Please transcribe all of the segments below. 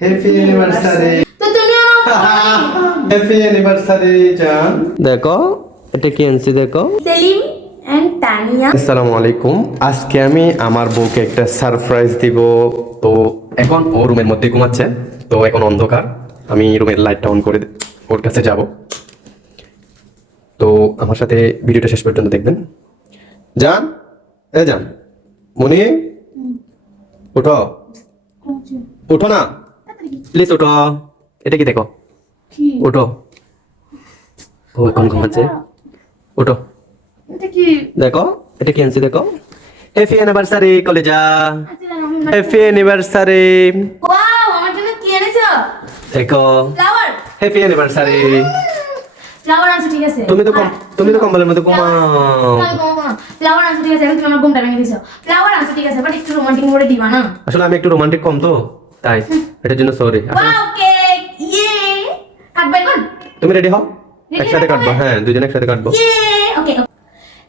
Happy anniversary তো তুমি আমার হ্যাপি অ্যানিভার্সারি জান দেখো এটা কি আনছি দেখো? সেলিম এন্ড তানিয়া। আসসালামু আলাইকুম। আজকে আমি আমার বউকে একটা সারপ্রাইজ দিব। তো এখন ও রুমের মধ্যে ঘুমাচ্ছে। তো এখন অন্ধকার। আমি রুমের লাইটটা অন করে ওর কাছে যাব। তো আমার সাথে ভিডিওটা শেষ পর্যন্ত দেখবেন। যান এ যান মনি? ওঠো ওঠো না। প্লিজ ওঠো। এটা কি দেখো? ওঠো। ও এখন ঘুমাচ্ছে। ওঠো। দেখো এটা কি আনছি দেখো? হ্যাপি অ্যানিভার্সারি কলেজা। হ্যাপি অ্যানিভার্সারি ওয়াও আমার জন্য কি এনেছো? দেখো। ফ্লাওয়ার হ্যাপি অ্যানিভার্সারি ফ্লাওয়ার আনছো ঠিক আছে। তুমি তো কম তুমি তো কম্বলের মধ্যে ঘুমাও। ফ্লাওয়ার আনছো ঠিক আছে। এখন তুমি আমার ঘুমটা ভেঙে দিছো। ফ্লাওয়ার আনছো ঠিক আছে। বাট একটু রোমান্টিক মোডে দিবা না? আসলে আমি একটু রোমান্টিক কম তো। তাই এটার জন্য সরি তুমি রেডি হও? একসাথে কাটবো হ্যাঁ দুজনে একসাথে কাটবো। ওকে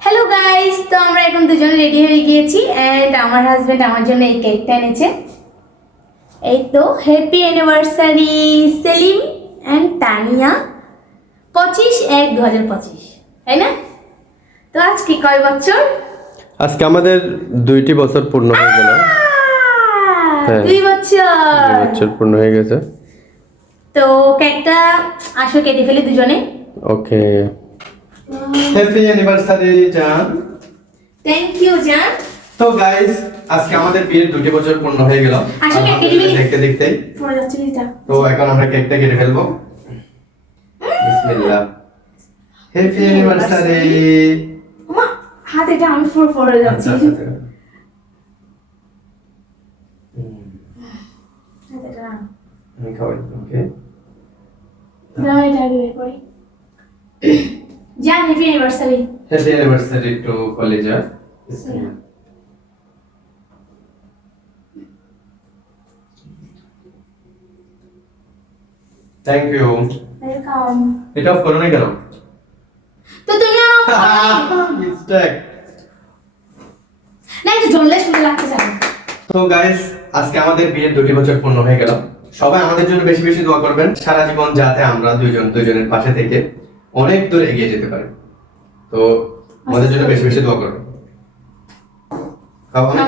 হ্যালো গাইস তো আমরা এখন দুজন রেডি হয়ে গিয়েছি এন্ড আমার হাজবেন্ড আমার জন্য এই কেকটা এনেছে। এই তো happy anniversary Selim and Tania. পঁচিশ এক দু হাজার পঁচিশ তাই না? তো আজকে কয় বছর? আজকে আমাদের দুইটি বছর পূর্ণ হয়ে গেল। হ্যাঁ। দুই বছর। দুই বছর পূর্ণ হয়ে গেছে। তো কেকটা আসো কেটে ফেলি দুজনে। ওকে। হ্যাপি অ্যানিভার্সারি জান। থ্যাংক ইউ জান। তো গাইস আজকে আমাদের বিয়ের দুটি বছর পূর্ণ হয়ে গেল? দেখতে এটা তো এখন আমরা কেকটা কেটে ফেলব। বিসমিল্লাহ। হ্যাপি অ্যানিভার্সারি মা হাত এটা আমি পুরো পড়ে যাচ্ছি আচ্ছা, হাত এটা আমি খাওয়াই ওকে দাও এটা আগে বের করি জান happy anniversary happy anniversary to কলেজা বিসমিল্লাহ থ্যাংক ইউ ওয়েলকাম এটা অফ করো না কেন তো তুমি আমার মিস্টেক না একটু জ্বললে শুনে লাগতে চাই তো গাইস আজকে আমাদের বিয়ের দুটি বছর পূর্ণ হয়ে গেল। সবাই আমাদের জন্য বেশি বেশি দোয়া করবেন। সারা জীবন যাতে আমরা দুইজন দুইজনের পাশে থেকে অনেক দূর এগিয়ে যেতে পারি। তো আমাদের জন্য বেশি বেশি দোয়া করবেন। খাওয়া অনেক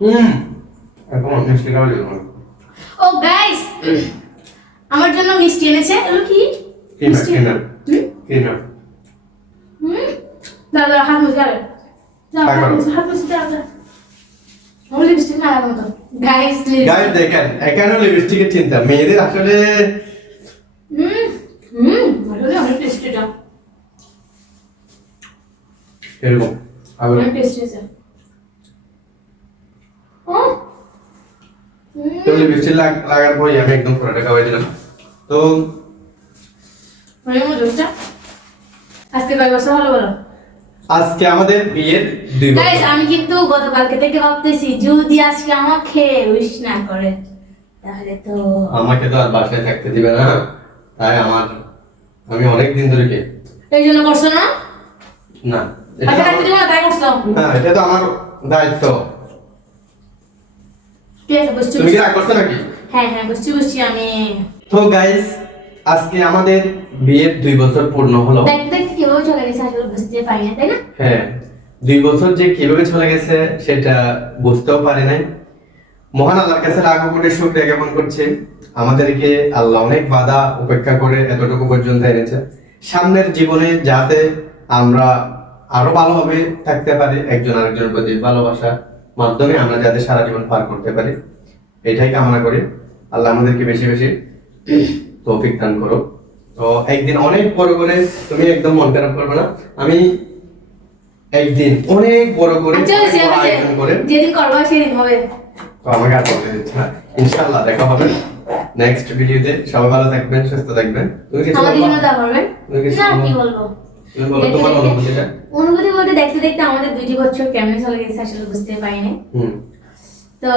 হুম এখন মিষ্টি খাওয়া যাবে ও গাইস আমার জন্য মিষ্টি এনেছে। এগুলো কি? হুম? হুম? দাও দাও হাত মুছে গাইস দেখেন এখানে লিপস্টিকের চিন্তা। মেয়েদের আসলে হুম হুম ভালো লাগে অনেক টেস্টি এরকম আবার অনেক টেস্টি আছে ও তো লিপস্টিক লাগার পরে আমি একদম পুরোটা খাওয়াই দিলাম। তো মানে মজা আজকে কয় বছর হলো বলো? আজকে আমাদের বিয়ের দুই গাইস বছর আমি কিন্তু গতকালকে থেকে ভাবতেছি যদি আজকে আমাকে উইশ না করে তাহলে তো আমাকে তো আর বাসায় থাকতে দিবে না তাই আমার আমি অনেক দিন ধরে কে এই জন্য করছ না? না এটা তো থাকতে দিব না তাই করছ না এটা তো আমার দায়িত্ব। ঠিক আছে বুঝছি তুমি কি রাগ করছ নাকি? হ্যাঁ হ্যাঁ বুঝছি বুঝছি আমি তো গাইস আজকে আমাদের বিয়ের দুই বছর পূর্ণ হলো। দেখতে দেখতে কীভাবে চলে গেছে আসলে বুঝতে পারি না, তাই না? হ্যাঁ দুই বছর যে কীভাবে চলে গেছে সেটা বুঝতেও পারে নাই। মহান আল্লাহর কাছে জ্ঞাপন আমাদেরকে আল্লাহ অনেক বাধা উপেক্ষা করে এতটুকু পর্যন্ত এনেছে। সামনের জীবনে যাতে আমরা আরও ভালোভাবে থাকতে পারি, একজন আরেকজনের প্রতি ভালোবাসা মাধ্যমে আমরা যাতে সারা জীবন পার করতে পারি, এটাই কামনা করি। আল্লাহ আমাদেরকে বেশি বেশি তৌফিক দান করো তো একদিন অনেক বড় করে তুমি একদম মন খারাপ করবে না। আমি একদিন অনেক বড় করে আচ্ছা। আয়োজন করে যেদিন করব সেদিন হবে। তো আমাকে আর বলতে দিচ্ছে না। ইনশাআল্লাহ দেখা হবে। নেক্সট ভিডিওতে সবাই ভালো থাকবেন সুস্থ থাকবেন। তুমি কিছু না কি বলব? অনুভূতি বলতে দেখতে দেখতে আমাদের দুইটি বছর কেমনে চলে গেছে আসলে বুঝতে পারিনি। হুম। তো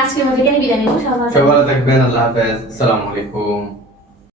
আজকের মতো এখানে বিদায় নেব। সবাই ভালো সবাই ভালো থাকবেন আল্লাহ হাফেজ। আসসালামু আলাইকুম।